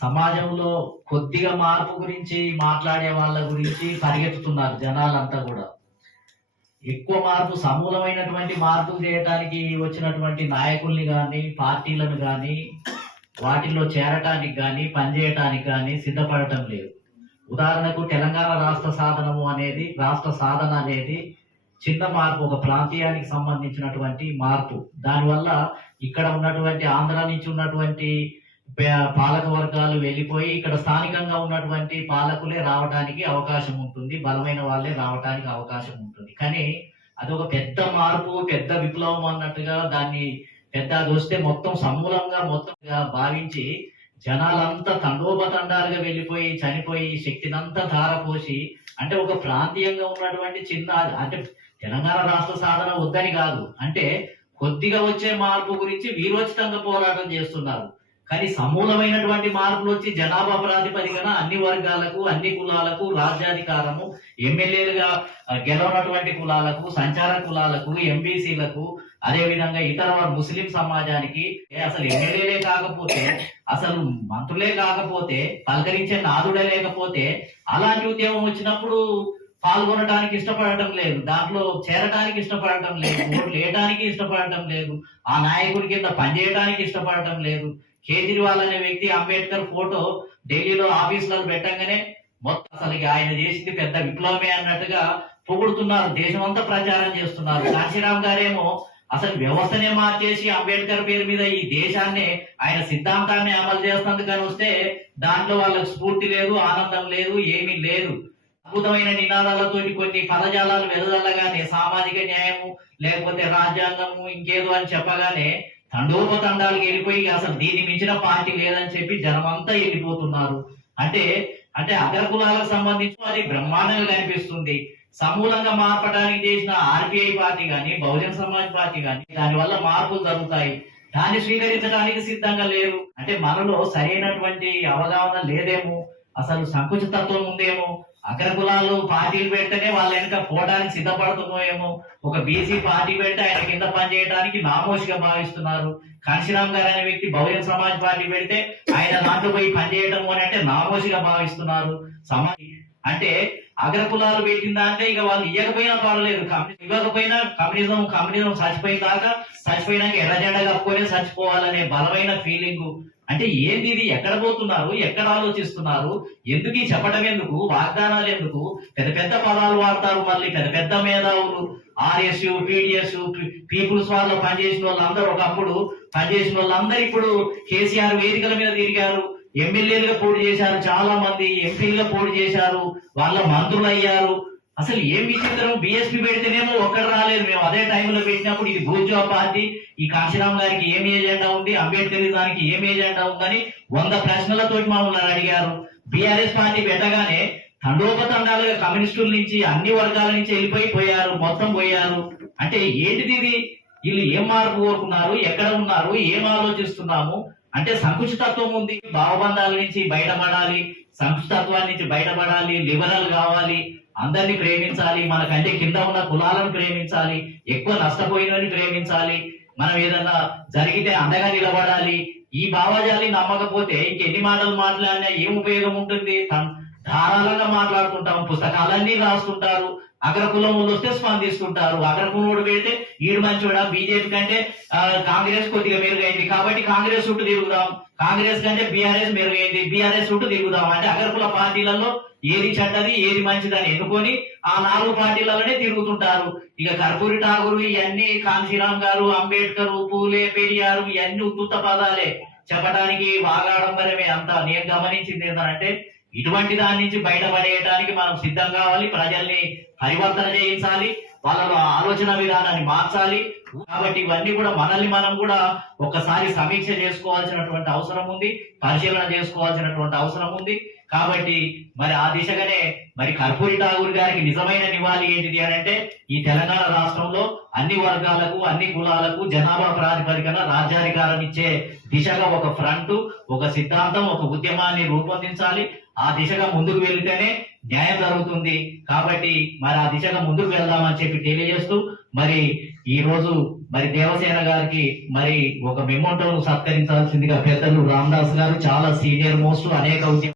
సమాజంలో కొద్దిగా మార్పు గురించి మాట్లాడే వాళ్ళ గురించి పరిగెత్తుతున్నారు జనాలంతా కూడా. ఎక్కువ మార్పు సమూలమైనటువంటి మార్పులు చేయటానికి వచ్చినటువంటి నాయకుల్ని కానీ పార్టీలను కానీ వాటిల్లో చేరటానికి కానీ పనిచేయటానికి కానీ సిద్ధపడటం లేదు. ఉదాహరణకు తెలంగాణ రాష్ట్ర సాధనము అనేది రాష్ట్ర సాధన అనేది చిన్న మార్పు ఒక ప్రాంతీయానికి సంబంధించినటువంటి మార్పు. దానివల్ల ఇక్కడ ఉన్నటువంటి ఆంధ్ర నుంచి ఉన్నటువంటి పాలక వర్గాలు వెళ్ళిపోయి ఇక్కడ స్థానికంగా ఉన్నటువంటి పాలకులే రావడానికి అవకాశం ఉంటుంది బలమైన వాళ్ళే రావడానికి అవకాశం ఉంటుంది. కానీ అది ఒక పెద్ద మార్పు పెద్ద విప్లవం అన్నట్టుగా దాన్ని పెద్ద చూస్తే మొత్తం సమూలంగా మొత్తంగా భావించి జనాలంతా తండోపతండాలుగా వెళ్ళిపోయి చనిపోయి శక్తినంతా ధారపోసి అంటే ఒక ప్రాంతీయంగా ఉన్నటువంటి చిన్న అంటే తెలంగాణ రాష్ట్ర సాధన వద్దని కాదు. అంటే కొద్దిగా వచ్చే మార్పు గురించి వీరోచితంగా పోరాటం చేస్తున్నారు. కానీ సమూలమైనటువంటి మార్పులు వచ్చి జనాభా ప్రాతిపదికన అన్ని వర్గాలకు అన్ని కులాలకు రాజ్యాధికారము ఎమ్మెల్యేలుగా గెలవనటువంటి కులాలకు సంచార కులాలకు ఎంబీసీలకు అదే విధంగా ఇతర ముస్లిం సమాజానికి అసలు ఎమ్మెల్యేలే కాకపోతే అసలు మంత్రులే కాకపోతే పలకరించే నాదుడే లేకపోతే అలాంటి ఉద్యమం వచ్చినప్పుడు పాల్గొనడానికి ఇష్టపడటం లేదు. దాంట్లో చేరడానికి ఇష్టపడటం లేదు. ఓట్లు వేయడానికి ఇష్టపడటం లేదు. ఆ నాయకుడి కింద పనిచేయడానికి ఇష్టపడటం లేదు. కేజ్రీవాల్ అనే వ్యక్తి అంబేద్కర్ ఫోటో ఢిల్లీలో ఆఫీసులలో పెట్టంగానే మొత్తం అసలు ఆయన చేసింది పెద్ద విప్లవమే అన్నట్టుగా పొగుడుతున్నారు. దేశమంతా ప్రచారం చేస్తున్నారు. కాశీరామ్ గారేమో అసలు వ్యవస్థనే మార్చేసి అంబేద్కర్ పేరు మీద ఈ దేశాన్ని ఆయన సిద్ధాంతాన్ని అమలు చేస్తున్నందుకని వస్తే దాంట్లో వాళ్ళకి స్ఫూర్తి లేదు ఆనందం లేదు ఏమీ లేదు. అద్భుతమైన నినాదాలతో కొన్ని పదజాలాలు వెదజల్లగానే సామాజిక న్యాయము లేకపోతే రాజ్యాంగము ఇంకేదో అని చెప్పగానే తండోపతండాలకు వెళ్ళిపోయి అసలు దీన్ని మించిన పార్టీ లేదని చెప్పి జనమంతా వెళ్ళిపోతున్నారు. అంటే అంటే అగ్రకులాలకు సంబంధించి అది బ్రహ్మాండంగా కనిపిస్తుంది. సమూలంగా మార్పడానికి చేసిన ఆర్పిఐ పార్టీ గాని బహుజన సమాజ్ పార్టీ గాని దాని వల్ల మార్పులు జరుగుతాయి. దాన్ని స్వీకరించడానికి సిద్ధంగా లేరు. అంటే మనలో సరైనటువంటి అవగాహన లేదేమో? అసలు సంకుచితత్వం ఉందేమో? అగ్ర కులాలు పార్టీలు పెడితేనే వాళ్ళ వెనుక పోవడానికి సిద్ధపడుతున్నాయేమో. ఒక బీసీ పార్టీ పెడితే ఆయన కింద పనిచేయడానికి నామోషిగా భావిస్తున్నారు. కాంశీరామ్ గారు అనే వ్యక్తి బహుజన సమాజ్ పార్టీ పెడితే ఆయన దాంట్లో పోయి పనిచేయడం అని అంటే నామోషిగా భావిస్తున్నారు. సమాజ్ అంటే అగ్ర కులాలు పెట్టిన అంటే ఇక వాళ్ళు ఇవ్వకపోయినా పర్వాలేదు. ఇవ్వకపోయినా కమ్యూనిజం కమ్యూనిజం చచ్చిపోయిన దాకా చచ్చిపోయినాక ఎర్ర జెండా కప్పుకొని చచ్చిపోవాలనే బలమైన ఫీలింగ్ అంటే ఏంది ఇది ఎక్కడ పోతున్నారు? ఎక్కడ ఆలోచిస్తున్నారు? ఎందుకు చెప్పడం ఎందుకు? వాగ్దానాలు ఎందుకు? పెద్ద పెద్ద పదాలు వాడతారు మళ్ళీ పెద్ద పెద్ద మేధావులు. ఆర్ఎస్ పీడిఎస్ పీపుల్స్ వాళ్ళు పనిచేసిన వాళ్ళందరూ ఒకప్పుడు పనిచేసిన వాళ్ళందరూ ఇప్పుడు కేసీఆర్ వేదికల మీద తిరిగారు. ఎమ్మెల్యేలుగా పోటీ చేశారు. చాలా మంది ఎంపీలుగా పోటీ చేశారు. వాళ్ళ మంత్రులు అయ్యారు అసలు ఏం విచిత్రం? బిఎస్పీ పెడితేనేమో ఒక్కరు రాలేదు. మేము అదే టైంలో పెట్టినప్పుడు ఇది భూజా పార్టీ. ఈ కాశీరామ్ గారికి ఏమి ఏజెండా ఉంది అంబేద్కర్ దానికి ఏం ఏజెండా ఉందని వంద ప్రశ్నలతో మమ్మల్ని అడిగారు. బీఆర్ఎస్ పార్టీ పెట్టగానే తండోపతండాలుగా కమ్యూనిస్టుల నుంచి అన్ని వర్గాల నుంచి వెళ్ళిపోయి పోయారు. మొత్తం పోయారు. అంటే ఏంటిది ఇది? వీళ్ళు ఏం మార్పు కోరుకున్నారు? ఎక్కడ ఉన్నారు? ఏం ఆలోచిస్తున్నాము? అంటే సంకుచితత్వం ఉంది. భావబంధాల నుంచి బయటపడాలి. సంకుచితత్వాల నుంచి బయటపడాలి. లిబరల్ కావాలి. అందరిని ప్రేమించాలి మనకంటే కింద ఉన్న కులాలను ప్రేమించాలి ఎక్కువ నష్టపోయినని ప్రేమించాలి మనం ఏదన్నా జరిగితే అండగా నిలబడాలి. ఈ భావజాలి నమ్మకపోతే ఇంకెన్ని మాటలు మాట్లాడినా ఏం ఉపయోగం ఉంటుంది? ధారాళంగా మాట్లాడుకుంటాం పుస్తకాలన్నీ రాస్తుంటారు. అగ్రకులం వాళ్ళు వస్తే స్పందిస్తుంటారు. అగ్రకులోడు పెడితే ఈడు మంచోడా? బీజేపీ కంటే కాంగ్రెస్ కొద్దిగా మెరుగైంది. కాబట్టి కాంగ్రెస్ చుట్టూ తిరుగుదాం. కాంగ్రెస్ కంటే బీఆర్ఎస్ మెరుగైంది. బీఆర్ఎస్ చుట్టూ తిరుగుదాం. అంటే అగ్రకుల పార్టీలలో ఏది చెడ్డది ఏది మంచిదని ఎన్నుకొని ఆ నాలుగు పార్టీలలోనే తిరుగుతుంటారు. ఇక కర్పూరి ఠాగూర్ ఇవన్నీ కాంశీరామ్ గారు అంబేద్కర్ పూలే పెరియారు ఇవన్నీ ఉత్తుత్త పదాలే. చెప్పడానికి వాగాడంబరమే అంతా. నేను గమనించింది ఏంటంటే ఇటువంటి దాని నుంచి బయటపడేయడానికి మనం సిద్ధం కావాలి ప్రజల్ని పరివర్తన చేయించాలి వాళ్ళ ఆలోచన విధానాన్ని మార్చాలి. కాబట్టి ఇవన్నీ కూడా మనల్ని మనం కూడా ఒకసారి సమీక్ష చేసుకోవాల్సినటువంటి అవసరం ఉంది పరిశీలన చేసుకోవాల్సినటువంటి అవసరం ఉంది. కాబట్టి మరి ఆ దిశగానే మరి కర్పూరి ఠాగూర్ గారికి నిజమైన నివాళి ఏంటిది అని అంటే ఈ తెలంగాణ రాష్ట్రంలో అన్ని వర్గాలకు అన్ని కులాలకు జనాభా ప్రాతిపదికన రాజ్యాధికారం ఇచ్చే దిశగా ఒక ఫ్రంట్ ఒక సిద్ధాంతం ఒక ఉద్యమాన్ని రూపొందించాలి. ఆ దిశగా ముందుకు వెళ్తేనే న్యాయం జరుగుతుంది. కాబట్టి మరి ఆ దిశగా ముందుకు వెళ్దామని చెప్పి తెలియజేస్తూ మరి ఈ రోజు మరి దేవసేన గారికి మరి ఒక మెమోటోను సత్కరించాల్సిందిగా పెద్దలు రామదాస్ గారు చాలా సీనియర్ మోస్ట్ అనేక ఉద్యమ